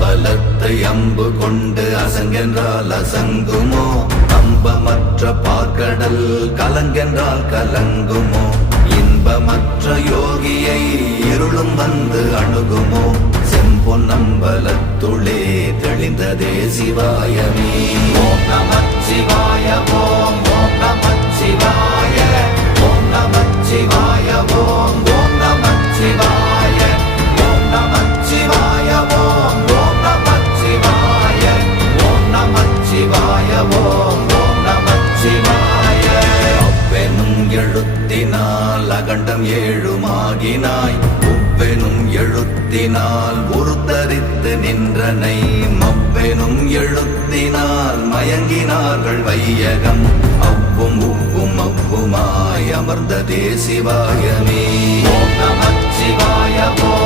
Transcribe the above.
அம்பலத்தை அம்பு கொண்டு அசங்கென்றால் அசங்குமோ? அம்பமற்ற பார்க்கடல் கலங்கென்றால் கலங்குமோ? இன்பமற்ற யோகியை இருளும் வந்து அணுகுமோ? செம்பொன்னம்பலத்துளே தெளிந்ததே சிவாயமே. ஓம் நமச்சிவாய ஓம் ஓம் நமச்சிவாய ஓம் நமச்சிவாய ஓம் ஓம் நமச்சிவாய ஓம் நமச்சிவாய ஓம் ஓம் நமச்சிவாய ஓம் நமச்சிவாய ஓம் ஓம் நமச்சிவாய. அவ்வெனும் எழுத்தினால் அகண்டம் ஏழுமாகினாய், உவ்வெனும் எழுத்தினால் உருத்தரித்து நின்றனை, மவ்வெனும் எழுத்தினால் மயங்கினார்கள் வையகம். அவ்வும் உவ்வும் அவ்வுமாய் அமர்ந்ததே சிவாயமே. ஓம் நமச்சிவாய ஓம்